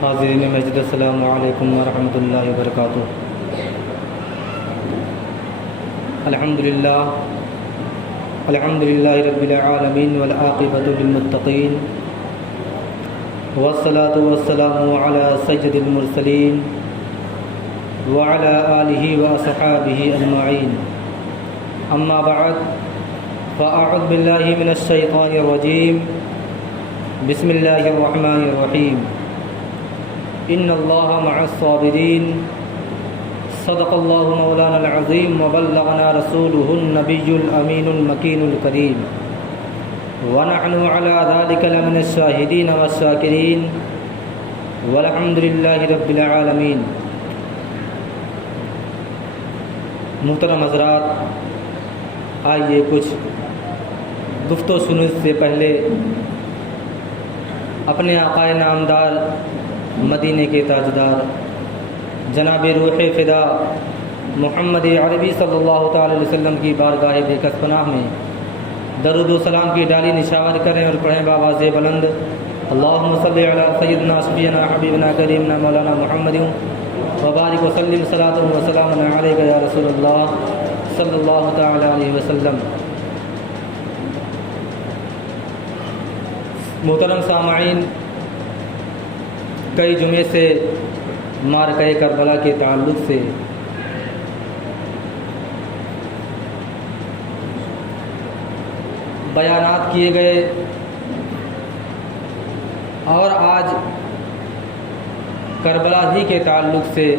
حاضرین مسجد، السلام علیکم ورحمۃ اللہ وبرکاتہ۔ الحمد للہ رب العالمین والعاقبۃ للمتقین والصلاۃ والسلام علی سید المرسلین وعلی آلہ واصحابہ اجمعین، اما بعد فاعوذ باللہ من الشیطان الرجیم، بسم اللہ الرحمن الرحیم، ان اللہ مع الصابرین، صدق اللہ مولانا العظیم وبلغنا رسولہ النبی الامین المکین الکریم، ونحن علی ذلک لمن الشاہدین والشاکرین، والحمد للہ رب العالمین۔ محترم حضرات، آئیے کچھ گفت و شنود سے پہلے اپنے آقا نامدار مدینے کے تاجدار جناب روح فدا محمد عربی صلی اللہ تعالی علیہ وسلم کی بارگاہ بے کس پناہ میں درود و سلام کی ڈالی نشاور کریں اور پڑھیں بآواز بلند، اللہم صلی علی سیدنا شفیعنا حبیبنا کریمنا مولانا محمد وبارک وسلم صلاۃ و سلام علیک یا رسول اللہ صلی اللہ تعالی علیہ وسلم۔ محترم سامعین، کئی جمعے سے معرکہ کربلا کے تعلق سے بیانات کیے گئے، اور آج کربلا ہی کے تعلق سے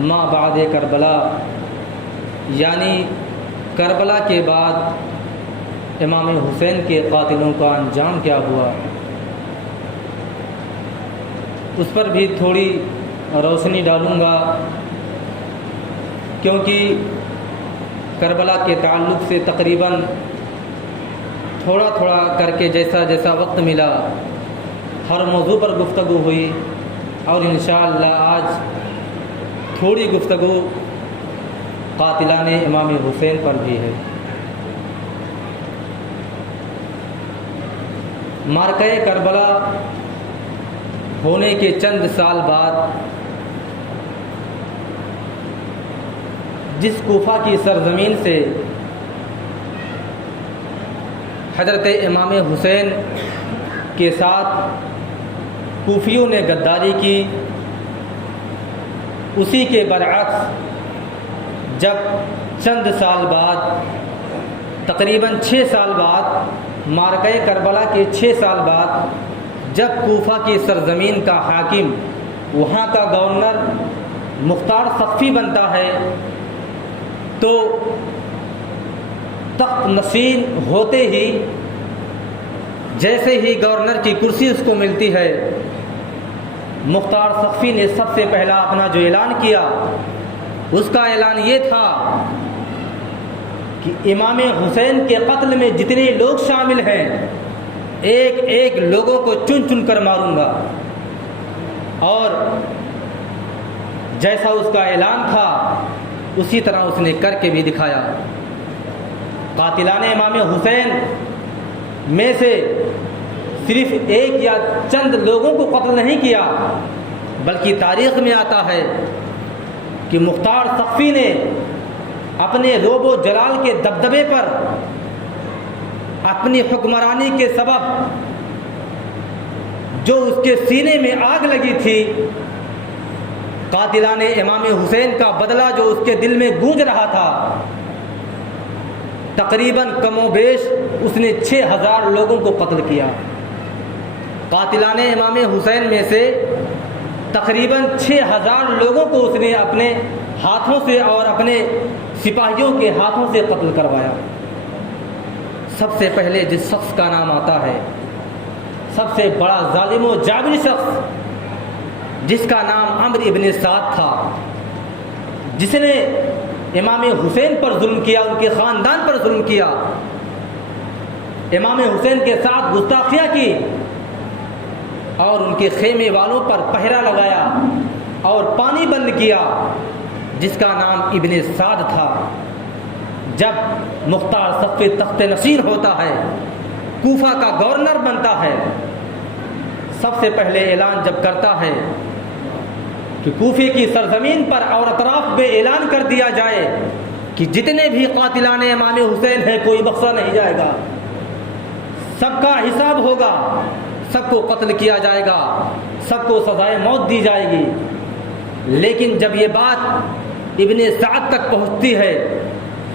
ما بعد کربلا یعنی کربلا کے بعد امام حسین کے قاتلوں کا انجام کیا ہوا، اس پر بھی تھوڑی روشنی ڈالوں گا، کیونکہ کربلا کے تعلق سے تقریباً تھوڑا تھوڑا کر کے جیسا جیسا وقت ملا ہر موضوع پر گفتگو ہوئی، اور انشاءاللہ آج تھوڑی گفتگو قاتلان امام حسین پر بھی ہے۔ معرکہ کربلا ہونے کے چند سال بعد جس کوفہ کی سرزمین سے حضرت امام حسین کے ساتھ کوفیوں نے غداری کی، اسی کے برعکس جب چند سال بعد تقریباً 6 سال بعد معرکہ کربلا کے 6 سال بعد جب کوفہ کی سرزمین کا حاکم، وہاں کا گورنر مختار سقفی بنتا ہے، تو تخت نشین ہوتے ہی جیسے ہی گورنر کی کرسی اس کو ملتی ہے، مختار سقفی نے سب سے پہلا اپنا جو اعلان کیا، اس کا اعلان یہ تھا کہ امام حسین کے قتل میں جتنے لوگ شامل ہیں ایک ایک لوگوں کو چن چن کر ماروں گا، اور جیسا اس کا اعلان تھا اسی طرح اس نے کر کے بھی دکھایا۔ قاتلان امام حسین میں سے صرف ایک یا چند لوگوں کو قتل نہیں کیا، بلکہ تاریخ میں آتا ہے کہ مختار سقفی نے اپنے روب و جلال کے دبدبے پر، اپنی حکمرانی کے سبب جو اس کے سینے میں آگ لگی تھی، قاتلان امام حسین کا بدلہ جو اس کے دل میں گونج رہا تھا، تقریباً کم و بیش اس نے 6000 لوگوں کو قتل کیا۔ قاتلان امام حسین میں سے تقریباً 6000 لوگوں کو اس نے اپنے ہاتھوں سے اور اپنے سپاہیوں کے ہاتھوں سے قتل کروایا۔ سب سے پہلے جس شخص کا نام آتا ہے، سب سے بڑا ظالم و جابر شخص، جس کا نام عمرو ابن سعد تھا، جس نے امام حسین پر ظلم کیا، ان کے خاندان پر ظلم کیا، امام حسین کے ساتھ گستاخیاں کی، اور ان کے خیمے والوں پر پہرا لگایا اور پانی بند کیا، جس کا نام ابن سعد تھا۔ جب مختار سقفی تخت نشین ہوتا ہے، کوفہ کا گورنر بنتا ہے، سب سے پہلے اعلان جب کرتا ہے کہ کوفے کی سرزمین پر اور اطراف میں اعلان کر دیا جائے کہ جتنے بھی قاتلان امام حسین ہیں کوئی بخشا نہیں جائے گا، سب کا حساب ہوگا، سب کو قتل کیا جائے گا، سب کو سزائے موت دی جائے گی۔ لیکن جب یہ بات ابن سعد تک پہنچتی ہے،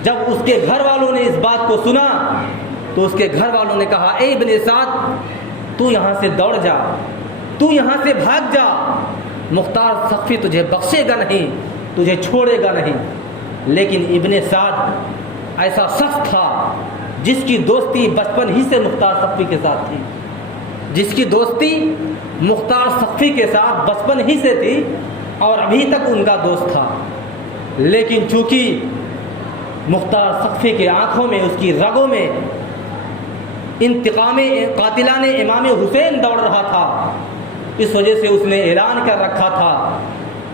جب اس کے گھر والوں نے اس بات کو سنا تو اس کے گھر والوں نے کہا اے ابن سعد تو یہاں سے دوڑ جا، تو یہاں سے بھاگ جا، مختار سقفی تجھے بخشے گا نہیں، تجھے چھوڑے گا نہیں۔ لیکن ابن سعد ایسا شخص تھا جس کی دوستی بچپن ہی سے مختار سقفی کے ساتھ تھی، جس کی دوستی مختار سقفی کے ساتھ بچپن ہی سے تھی اور ابھی تک ان کا دوست تھا۔ لیکن چونکہ مختار سقفی کے آنکھوں میں، اس کی رگوں میں انتقام قاتلان امام حسین دوڑ رہا تھا، اس وجہ سے اس نے اعلان کر رکھا تھا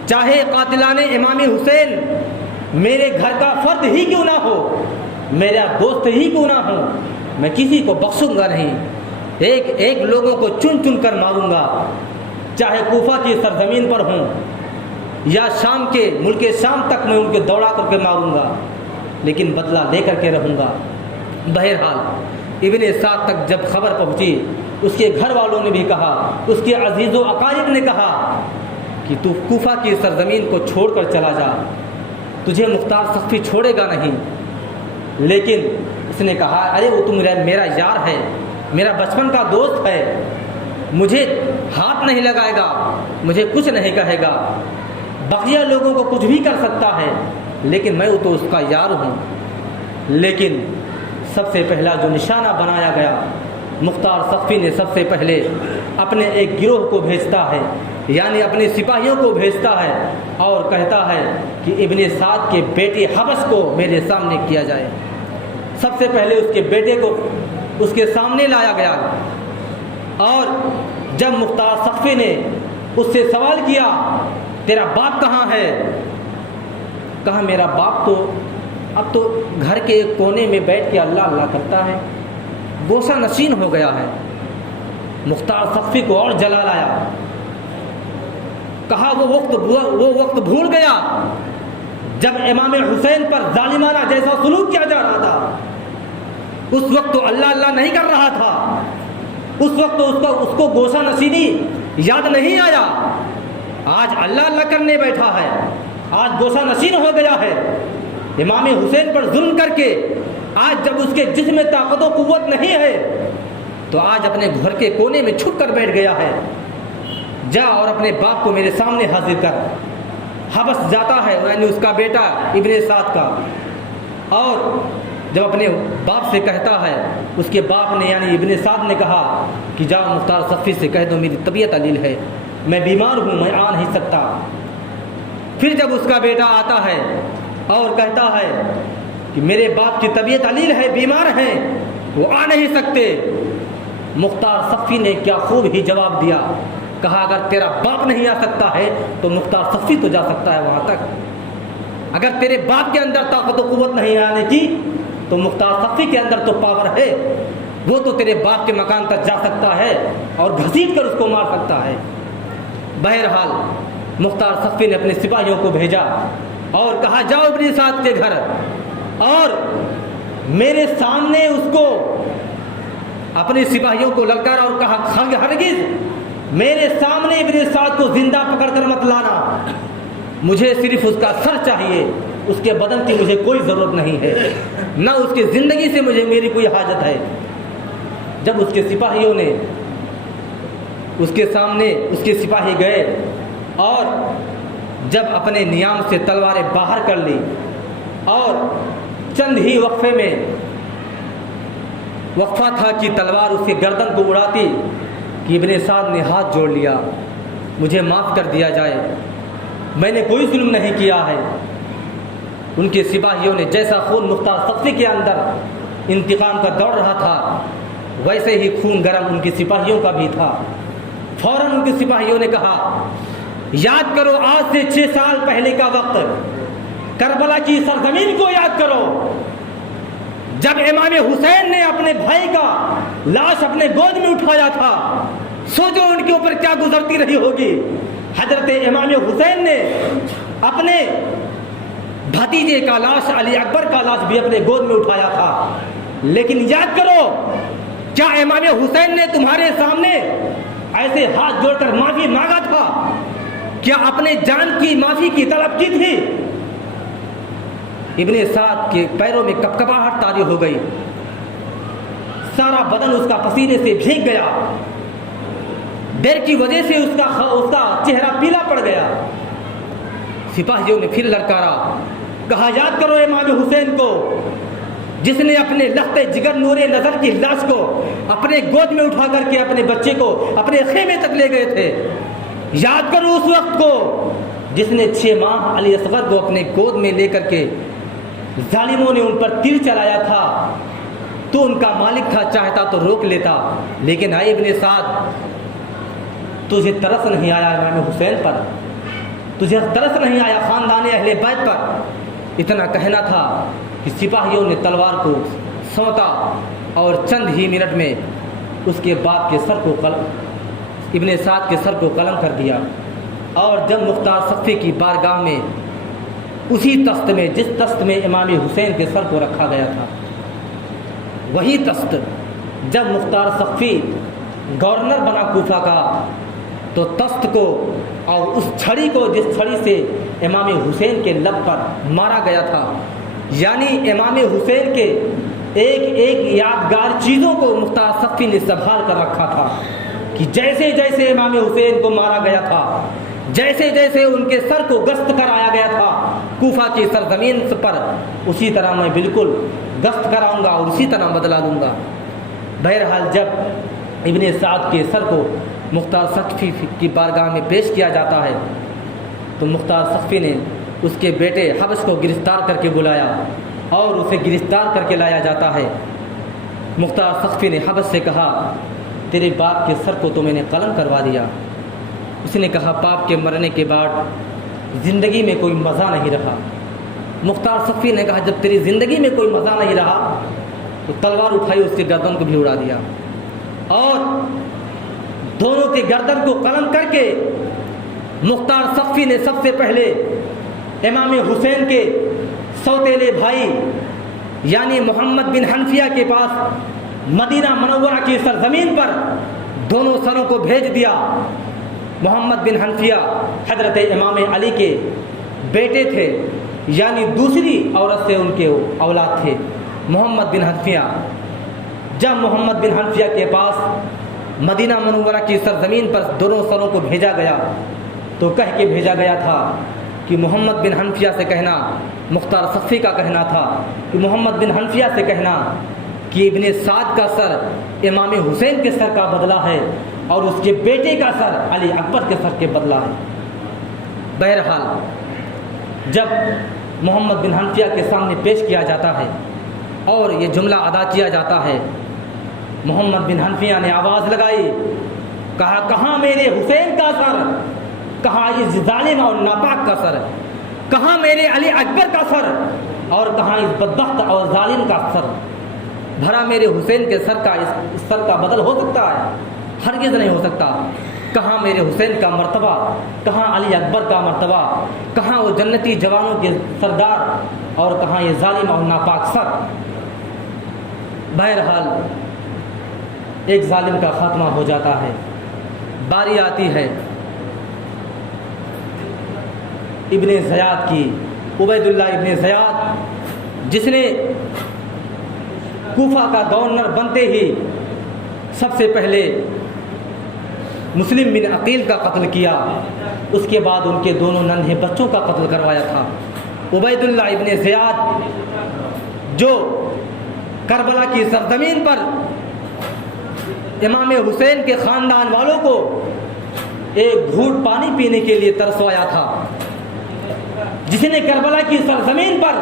چاہے قاتلان امام حسین میرے گھر کا فرد ہی کیوں نہ ہو، میرا دوست ہی کیوں نہ ہو، میں کسی کو بخشوں گا نہیں، ایک ایک لوگوں کو چن چن کر ماروں گا، چاہے کوفہ کی سرزمین پر ہوں یا شام کے ملک شام تک میں ان کے دوڑا کر کے ماروں گا، لیکن بدلہ لے کر کے رہوں گا۔ بہرحال ابن سعد تک جب خبر پہنچی، اس کے گھر والوں نے بھی کہا، اس کے عزیز و اقارب نے کہا کہ تو کوفہ کی سرزمین کو چھوڑ کر چلا جا، تجھے مختار سقفی چھوڑے گا نہیں۔ لیکن اس نے کہا ارے وہ تو میرا یار ہے، میرا بچپن کا دوست ہے، مجھے ہاتھ نہیں لگائے گا، مجھے کچھ نہیں کہے گا، بقیہ لوگوں کو کچھ بھی کر سکتا ہے، لیکن میں تو اس کا یار ہوں۔ لیکن سب سے پہلا جو نشانہ بنایا گیا، مختار سقفی نے سب سے پہلے اپنے ایک گروہ کو بھیجتا ہے، یعنی اپنے سپاہیوں کو بھیجتا ہے اور کہتا ہے کہ ابن سعد کے بیٹے حبس کو میرے سامنے کیا جائے۔ سب سے پہلے اس کے بیٹے کو اس کے سامنے لایا گیا، اور جب مختار سقفی نے اس سے سوال کیا تیرا باپ کہاں ہے، کہا میرا باپ تو اب تو گھر کے ایک کونے میں بیٹھ کے اللہ اللہ کرتا ہے، گوشہ نشین ہو گیا ہے۔ مختار سقفی کو اور جلال آیا، کہا وہ وقت بھول گیا جب امام حسین پر ظالمانہ جیسا سلوک کیا جا رہا تھا، اس وقت تو اللہ اللہ نہیں کر رہا تھا، اس وقت تو اس کو گوشہ نشینی یاد نہیں آیا، آج اللہ اللہ کرنے بیٹھا ہے، آج گوشہ نشین ہو گیا ہے امام حسین پر ظلم کر کے۔ آج جب اس کے جسم میں طاقت و قوت نہیں ہے تو آج اپنے گھر کے کونے میں چھپ کر بیٹھ گیا ہے، جا اور اپنے باپ کو میرے سامنے حاضر کر۔ حبس جاتا ہے، یعنی اس کا بیٹا ابن سعد کا، اور جب اپنے باپ سے کہتا ہے، اس کے باپ نے یعنی ابن سعد نے کہا کہ جاؤ مختار سقفی سے کہہ دو میری طبیعت علیل ہے، میں بیمار ہوں، میں آ نہیں سکتا۔ پھر جب اس کا بیٹا آتا ہے اور کہتا ہے کہ میرے باپ کی طبیعت علیل ہے، بیمار ہیں، وہ آ نہیں سکتے، مختار سقفی نے کیا خوب ہی جواب دیا، کہا اگر تیرا باپ نہیں آ سکتا ہے تو مختار سقفی تو جا سکتا ہے وہاں تک، اگر تیرے باپ کے اندر طاقت و قوت نہیں آنے کی تو مختار سقفی کے اندر تو پاور ہے، وہ تو تیرے باپ کے مکان تک جا سکتا ہے اور گھسیٹ کر اس کو مار سکتا ہے۔ بہرحال مختار سقفی نے اپنے سپاہیوں کو بھیجا اور کہا جاؤ ابن سعد کے گھر اور میرے سامنے اس کو، اپنے سپاہیوں کو للکارا اور کہا ہرگز میرے سامنے ابن سعد کو زندہ پکڑ کر مت لانا، مجھے صرف اس کا سر چاہیے، اس کے بدن کی مجھے کوئی ضرورت نہیں ہے، نہ اس کی زندگی سے میری کوئی حاجت ہے۔ جب اس کے سپاہیوں نے اس کے سامنے، اس کے سپاہی گئے اور جب اپنے نیام سے تلواریں باہر کر لی اور چند ہی وقفے میں وقفہ تھا کہ تلوار اس کے گردن کو اڑاتی کہ ابن سعد نے ہاتھ جوڑ لیا، مجھے معاف کر دیا جائے، میں نے کوئی ظلم نہیں کیا ہے۔ ان کے سپاہیوں نے جیسا خون مختار سقفی کے اندر انتقام کا دوڑ رہا تھا ویسے ہی خون گرم ان کے سپاہیوں کا بھی تھا۔ فوراً ان کے سپاہیوں نے کہا یاد کرو آج سے 6 سال پہلے کا وقت، کربلا کی سرزمین کو یاد کرو جب امام حسین نے اپنے بھائی کا لاش اپنے گود میں اٹھایا تھا، سوچو ان کے اوپر کیا گزرتی رہی ہوگی۔ حضرت امام حسین نے اپنے بھتیجے کا لاش، علی اکبر کا لاش بھی اپنے گود میں اٹھایا تھا، لیکن یاد کرو کیا امام حسین نے تمہارے سامنے ایسے ہاتھ جوڑ کر معافی مانگا تھا؟ کیا اپنے جان کی معافی کی طلب کی تھی؟ ابن سعد کے پیروں میں کپکپاہٹ طاری ہو گئی، سارا بدن اس کا پسینے سے بھیگ گیا، ڈر کی وجہ سے اس کا چہرہ پیلا پڑ گیا۔ سپاہیوں نے پھر للکارا، کہا یاد کرو امام حسین کو جس نے اپنے لخت جگر نور نظر کی لاش کو اپنے گود میں اٹھا کر کے اپنے بچے کو اپنے خیمے تک لے گئے تھے۔ یاد کرو اس وقت کو جس نے 6 ماہ علی اصغر کو اپنے گود میں لے کر کے ظالموں نے ان پر تیر چلایا تھا، تو ان کا مالک تھا، چاہتا تو روک لیتا، لیکن آئے ابن سعد، تجھے ترس نہیں آیا امام حسین پر؟ تجھے ترس نہیں آیا خاندان اہل بیت پر؟ اتنا کہنا تھا کہ سپاہیوں نے تلوار کو سونتا اور چند ہی منٹ میں اس کے باپ کے سر کو ابن سعد کے سر کو قلم کر دیا، اور جب مختار صفی کی بارگاہ میں اسی تخت میں جس تخت میں امام حسین کے سر کو رکھا گیا تھا، وہی تخت جب مختار صفی گورنر بنا کوفہ کا، تو تخت کو اور اس چھڑی کو جس چھڑی سے امام حسین کے لب پر مارا گیا تھا، یعنی امام حسین کے ایک ایک یادگار چیزوں کو مختار صفی نے سنبھال کر رکھا تھا، کہ جیسے جیسے امام حسین کو مارا گیا تھا، جیسے جیسے ان کے سر کو گشت کرایا گیا تھا کوفہ کی سرزمین پر، اسی طرح میں بالکل گشت کراؤں گا اور اسی طرح بدلا لوں گا۔ بہرحال جب ابن سعد کے سر کو مختار صفی کی بارگاہ میں پیش کیا جاتا ہے، تو مختار صفی نے اس کے بیٹے حبس کو گرفتار کر کے بلایا اور اسے گرفتار کر کے لایا جاتا ہے۔ مختار صفی نے حبس سے کہا، تیرے باپ کے سر کو تو میں نے قلم کروا دیا۔ اس نے کہا، باپ کے مرنے کے بعد زندگی میں کوئی مزہ نہیں رہا۔ مختار صفی نے کہا، جب تیری زندگی میں کوئی مزہ نہیں رہا تو تلوار اٹھائی، اس کے گردن کو بھی اڑا دیا، اور دونوں کے گردن کو قلم کر کے مختار صفی نے سب سے پہلے امام حسین کے سوتیلے بھائی یعنی محمد بن حنفیہ کے پاس مدینہ منورہ کی سرزمین پر دونوں سروں کو بھیج دیا۔ محمد بن حنفیہ حضرت امام علی کے بیٹے تھے، یعنی دوسری عورت سے ان کے اولاد تھے محمد بن حنفیہ۔ جب محمد بن حنفیہ کے پاس مدینہ منورہ کی سرزمین پر دونوں سروں کو بھیجا گیا، تو کہہ کے بھیجا گیا تھا کہ محمد بن حنفیہ سے کہنا، مختار صفی کا کہنا تھا کہ محمد بن حنفیہ سے کہنا کہ ابن سعد کا سر امام حسین کے سر کا بدلہ ہے اور اس کے بیٹے کا سر علی اکبر کے سر کے بدلہ ہے۔ بہرحال جب محمد بن حنفیہ کے سامنے پیش کیا جاتا ہے اور یہ جملہ ادا کیا جاتا ہے، محمد بن حنفیہ نے آواز لگائی، کہا، کہاں میرے حسین کا سر؟ کہاں اس ظالم اور ناپاک کا سر؟ کہاں میرے علی اکبر کا سر؟ اور کہاں اس بدبخت اور ظالم کا سر؟ بھلا میرے حسین کے سر کا اس سر کا بدل ہو سکتا ہے؟ ہرگز نہیں ہو سکتا۔ کہاں میرے حسین کا مرتبہ؟ کہاں علی اکبر کا مرتبہ؟ کہاں وہ جنتی جوانوں کے سردار؟ اور کہاں یہ ظالم اور ناپاک سر؟ بہرحال ایک ظالم کا خاتمہ ہو جاتا ہے، باری آتی ہے ابن زیاد کی، عبید اللہ ابن زیاد، جس نے کوفہ کا گورنر بنتے ہی سب سے پہلے مسلم بن عقیل کا قتل کیا، اس کے بعد ان کے دونوں ننھے بچوں کا قتل کروایا تھا۔ عبید اللہ ابن زیاد جو کربلا کی سرزمین پر امام حسین کے خاندان والوں کو ایک گھونٹ پانی پینے کے لیے ترسوایا تھا، جس نے کربلا کی سرزمین پر،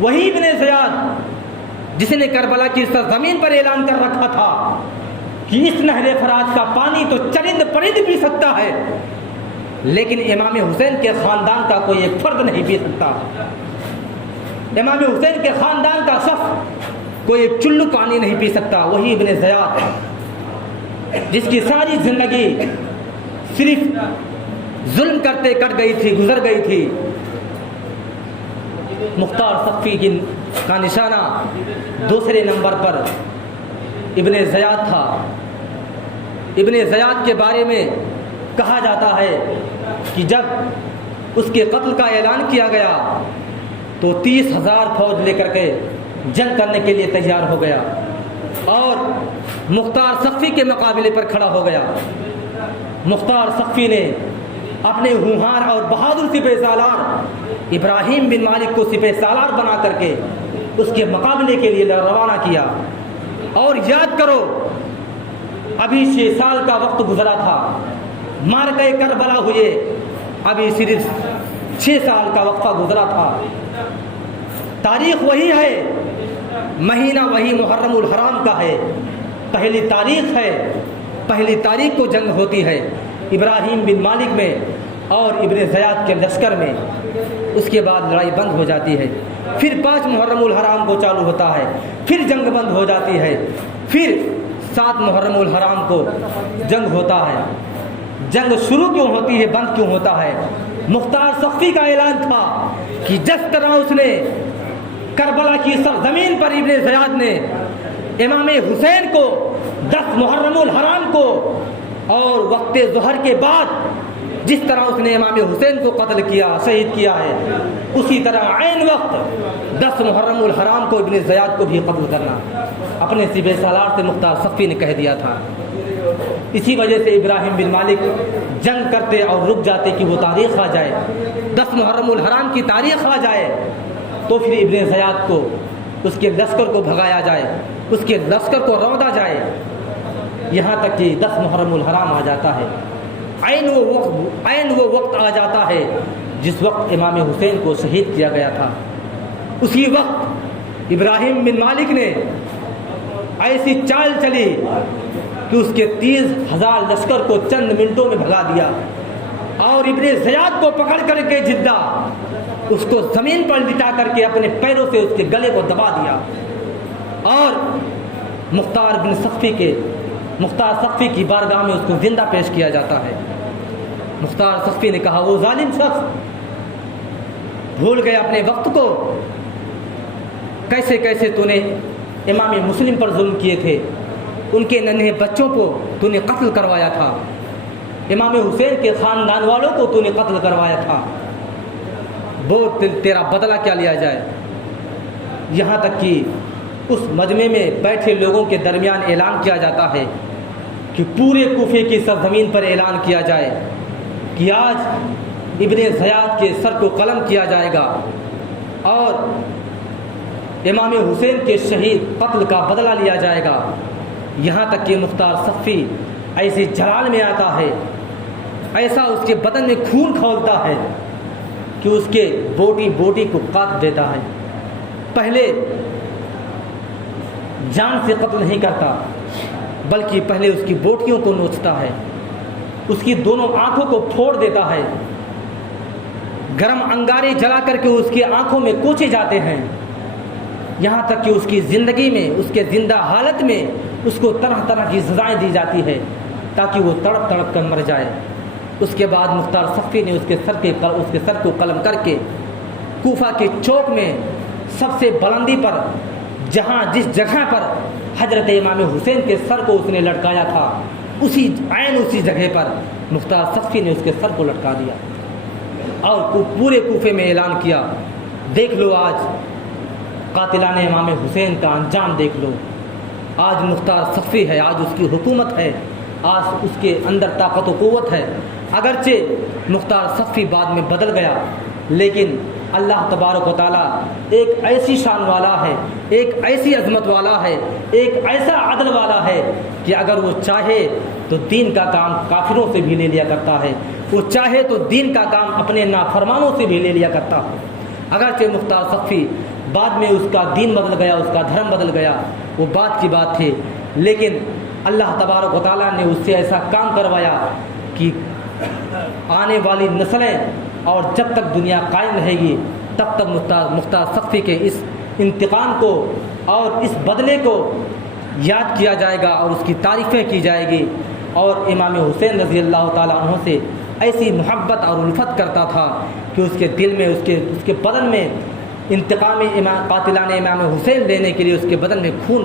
وہی ابن زیاد جس نے کربلا کی سرزمین پر اعلان کر رکھا تھا کہ اس نہر فرات کا پانی تو چرند پرند پی سکتا ہے، لیکن امام حسین کے خاندان کا کوئی ایک فرد نہیں پی سکتا۔ امام حسین کے خاندان کا شخص کوئی ایک چلو پانی نہیں پی سکتا، وہی ابن زیاد۔ جس کی ساری زندگی صرف ظلم کرتے کٹ گئی تھی، گزر گئی تھی، مختار ثقفی کا نشانہ دوسرے نمبر پر ابن زیاد تھا۔ ابن زیاد کے بارے میں کہا جاتا ہے کہ جب اس کے قتل کا اعلان کیا گیا تو 30,000 فوج لے کر کے جنگ کرنے کے لیے تیار ہو گیا اور مختار ثقفی کے مقابلے پر کھڑا ہو گیا۔ مختار ثقفی نے اپنے ہونہار اور بہادر سپہ سالار ابراہیم بن مالک کو سپہ سالار بنا کر کے اس کے مقابلے کے لیے روانہ کیا۔ اور یاد کرو، ابھی 6 سال کا وقت گزرا تھا، معرکہ کربلا ہوئے ابھی صرف 6 سال کا وقفہ گزرا تھا۔ تاریخ وہی ہے، مہینہ وہی محرم الحرام کا ہے، پہلی تاریخ ہے، پہلی تاریخ کو جنگ ہوتی ہے ابراہیم بن مالک میں اور ابن زیاد کے لشکر میں۔ اس کے بعد لڑائی بند ہو جاتی ہے، پھر 5 محرم الحرام کو چالو ہوتا ہے، پھر جنگ بند ہو جاتی ہے، پھر 7 محرم الحرام کو جنگ ہوتا ہے۔ جنگ شروع کیوں ہوتی ہے، بند کیوں ہوتا ہے؟ مختار ثقفی کا اعلان تھا کہ جس طرح اس نے کربلا کی سرزمین پر ابن زیاد نے امام حسین کو 10 محرم الحرام کو اور وقت ظہر کے بعد جس طرح اس نے امام حسین کو قتل کیا، شہید کیا ہے، اسی طرح عین وقت 10 محرم الحرام کو ابن زیاد کو بھی قتل کرنا اپنے سپہ سالار سے مختار ثقفی نے کہہ دیا تھا۔ اسی وجہ سے ابراہیم بن مالک جنگ کرتے اور رک جاتے کہ وہ تاریخ آ جائے، 10 محرم الحرام کی تاریخ آ جائے تو پھر ابن زیاد کو، اس کے لشکر کو بھگایا جائے، اس کے لشکر کو روندا جائے، یہاں تک کہ 10 محرم الحرام آ جاتا ہے۔ عین وہ وقت آ جاتا ہے جس وقت امام حسین کو شہید کیا گیا تھا۔ اسی وقت ابراہیم بن مالک نے ایسی چال چلی کہ اس کے 30,000 لشکر کو چند منٹوں میں بھگا دیا اور ابن زیاد کو پکڑ کر کے جدہ اس کو زمین پر لٹا کر کے اپنے پیروں سے اس کے گلے کو دبا دیا اور مختار ثقفی کی بارگاہ میں اس کو زندہ پیش کیا جاتا ہے۔ مختار ثقفی نے کہا، وہ ظالم شخص بھول گئے اپنے وقت کو، کیسے کیسے تو نے امام مسلم پر ظلم کیے تھے، ان کے ننھے بچوں کو تو نے قتل کروایا تھا، امام حسین کے خاندان والوں کو تو نے قتل کروایا تھا، بول تیرا بدلہ کیا لیا جائے۔ یہاں تک کہ اس مجمع میں بیٹھے لوگوں کے درمیان اعلان کیا جاتا ہے کہ پورے کوفے کی سرزمین پر اعلان کیا جائے کہ آج ابن زیاد کے سر کو قلم کیا جائے گا اور امام حسین کے شہید قتل کا بدلہ لیا جائے گا۔ یہاں تک کہ مختار ثقفی ایسے جلال میں آتا ہے، ایسا اس کے بدن میں خون کھولتا ہے کہ اس کے بوٹی کو کاٹ دیتا ہے۔ پہلے جان سے قتل نہیں کرتا بلکہ پہلے اس کی بوٹیوں کو نوچتا ہے، اس کی دونوں آنکھوں کو پھوڑ دیتا ہے، گرم انگارے جلا کر کے اس کی آنکھوں میں کوچے جاتے ہیں، یہاں تک کہ اس کی زندگی میں، اس کے زندہ حالت میں اس کو طرح طرح کی سزائیں دی جاتی ہے تاکہ وہ تڑپ تڑپ کر مر جائے۔ اس کے بعد مختار ثقفی نے اس کے سر کو قلم کر کے کوفہ کے چوک میں سب سے بلندی پر، جس جگہ پر حضرت امام حسین کے سر کو اس نے لٹکایا تھا، اسی جگہ پر مختار ثقفی نے اس کے سر کو لٹکا دیا اور پورے کوفے میں اعلان کیا، دیکھ لو آج قاتلان امام حسین کا انجام دیکھ لو، آج مختار ثقفی ہے، آج اس کی حکومت ہے، آج اس کے اندر طاقت و قوت ہے۔ اگرچہ مختار ثقفی بعد میں بدل گیا لیکن اللہ تبارک و تعالیٰ ایک ایسی شان والا ہے، ایک ایسی عظمت والا ہے، ایک ایسا عدل والا ہے کہ اگر وہ چاہے تو دین کا کام کافروں سے بھی لے لیا کرتا ہے، وہ چاہے تو دین کا کام اپنے نافرمانوں سے بھی لے لیا کرتا ہے۔ اگرچہ مختار ثقفی بعد میں اس کا دین بدل گیا، اس کا دھرم بدل گیا، وہ بات کی بات تھی، لیکن اللہ تبارک و تعالیٰ نے اس سے ایسا کام کروایا کہ آنے والی نسلیں اور جب تک دنیا قائم رہے گی تب تک مختار ثقفی کے اس انتقام کو اور اس بدلے کو یاد کیا جائے گا اور اس کی تعریفیں کی جائے گی، اور امام حسین رضی اللہ تعالیٰ عنہ سے ایسی محبت اور الفت کرتا تھا کہ اس کے دل میں اس کے بدن میں انتقام قاتلان امام حسین لینے کے لیے اس کے بدن میں خون